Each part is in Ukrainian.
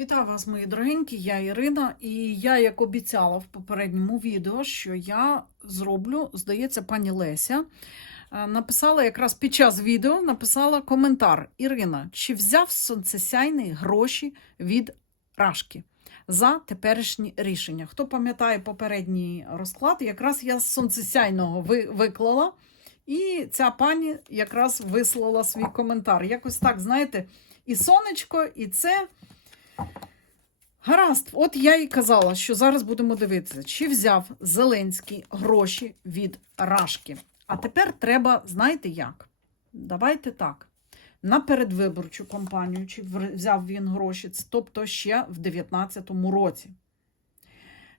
Вітаю вас, мої дорогенькі, я Ірина, і я, як обіцяла в попередньому відео, що я зроблю, здається, пані Леся е, написала якраз під час відео написала коментар: Ірина, чи взяв сонцесяйний гроші від Рашки за теперішні рішення? Хто пам'ятає попередній розклад, якраз я з сонцесяйного ви- виклала, і ця пані якраз вислала свій коментар. Якось так, знаєте, і сонечко, і це. Гаразд, от я і казала, що зараз будемо дивитися, чи взяв Зеленський гроші від Рашки. А тепер треба, знаєте як? Давайте так. На передвиборчу кампанію, чи взяв він гроші, тобто ще в 2019 році.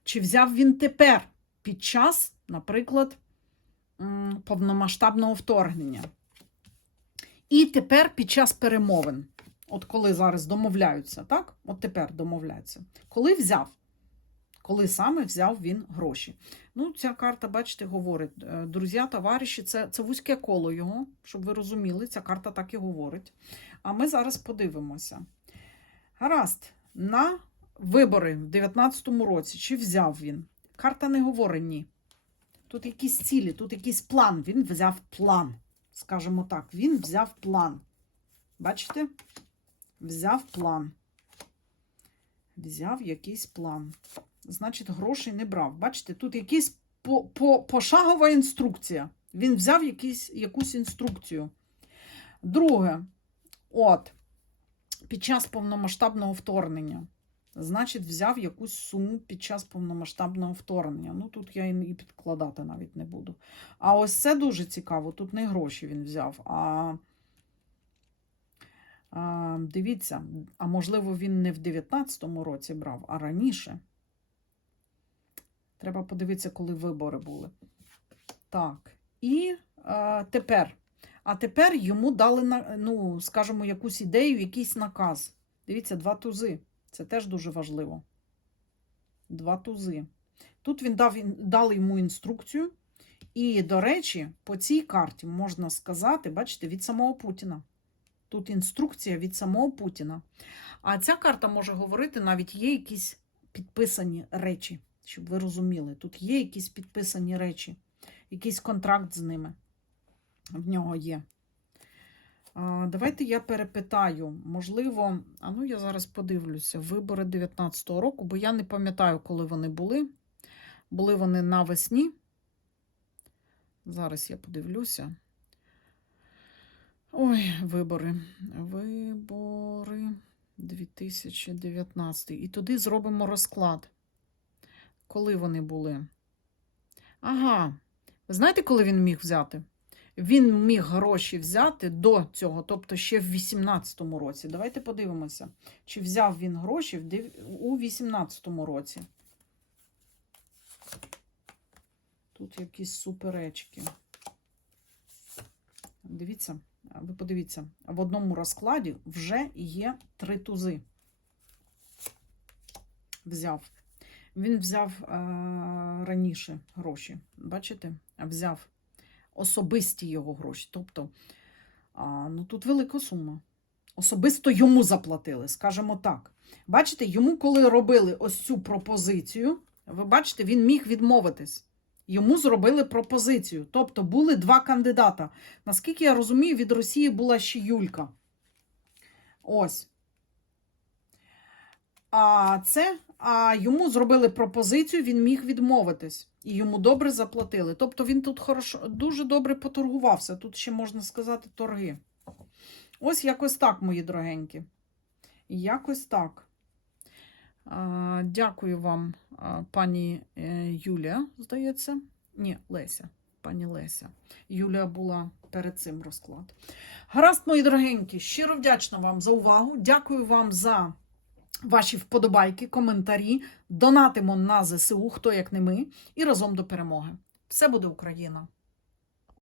Чи взяв він тепер під час, наприклад, повномасштабного вторгнення. І тепер під час перемовин. От коли зараз домовляються, так? От тепер домовляються. Коли взяв? Коли саме взяв він гроші? Ну, ця карта, бачите, говорить: е, друзі, товариші, це, це вузьке коло його, щоб ви розуміли, ця карта так і говорить. А ми зараз подивимося. Гаразд, на вибори в 19-му році, чи взяв він? Карта не говорить ні. Тут якісь цілі, тут якийсь план. Він взяв план. Скажімо так, він взяв план. Бачите? Взяв план. Взяв якийсь план. Значить, грошей не брав. Бачите, тут якась по, по, пошагова інструкція. Він взяв якийсь, якусь інструкцію. Друге, от, під час повномасштабного вторгнення. Значить, взяв якусь суму під час повномасштабного вторгнення. Ну, тут я і підкладати навіть не буду. А ось це дуже цікаво. Тут не гроші він взяв, а. А, дивіться, а можливо, він не в 19-му році брав, а раніше. Треба подивитися, коли вибори були. Так. І а, тепер. А тепер йому дали, ну, скажімо, якусь ідею, якийсь наказ. Дивіться, два тузи. Це теж дуже важливо. Два тузи. Тут він дав, дали йому інструкцію. І, до речі, по цій карті можна сказати, бачите, від самого Путіна. Тут інструкція від самого Путіна. А ця карта може говорити, навіть є якісь підписані речі, щоб ви розуміли. Тут є якісь підписані речі, якийсь контракт з ними в нього є. Давайте я перепитаю. Можливо, а ну я зараз подивлюся, вибори 19-го року, бо я не пам'ятаю, коли вони були. Були вони навесні. Зараз я подивлюся. Ой, вибори. Вибори 2019. І туди зробимо розклад. Коли вони були? Ага. Ви знаєте, коли він міг взяти? Він міг гроші взяти до цього, тобто ще в 18-му році. Давайте подивимося, чи взяв він гроші у 18-му році. Тут якісь суперечки. Дивіться, ви подивіться, в одному розкладі вже є три тузи. Взяв. Він взяв е, раніше гроші. Бачите? Взяв особисті його гроші. Тобто, а, ну тут велика сума. Особисто йому заплатили, скажімо так. Бачите, йому, коли робили ось цю пропозицію, ви бачите, він міг відмовитись. Йому зробили пропозицію. Тобто були два кандидата. Наскільки я розумію, від Росії була ще Юлька. Ось. А це, а йому зробили пропозицію, він міг відмовитись. І йому добре заплатили. Тобто він тут хорошо, дуже добре поторгувався. Тут ще можна сказати торги. Ось якось так, мої дорогенькі. Якось так. Дякую вам, пані е, Юлія, здається. Ні, Леся. Пані Леся. Юлія була перед цим розклад. Гаразд, мої дорогенькі, щиро вдячна вам за увагу. Дякую вам за ваші вподобайки, коментарі. Донатимо на ЗСУ, хто як не ми, і разом до перемоги. Все буде Україна!